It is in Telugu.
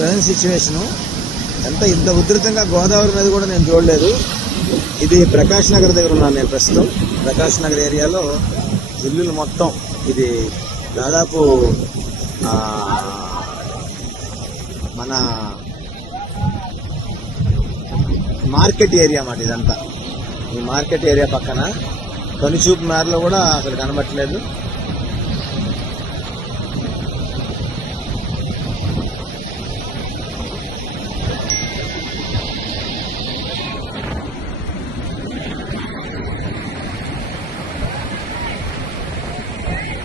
Present situation. ఇంత ఉధృతంగా గోదావరి నది కూడా నేను చూడలేదు. ఇది ప్రకాష్ నగర్ దగ్గర ఉన్నాను నేను ప్రస్తుతం. ప్రకాష్ నగర్ ఏరియాలో ఇల్లులు మొత్తం ఇది దాదాపు మన మార్కెట్ ఏరియా మాట ఇదంతా. ఈ మార్కెట్ ఏరియా పక్కన కనుచూపు మేరలో కూడా అసలు కనబట్టలేదు.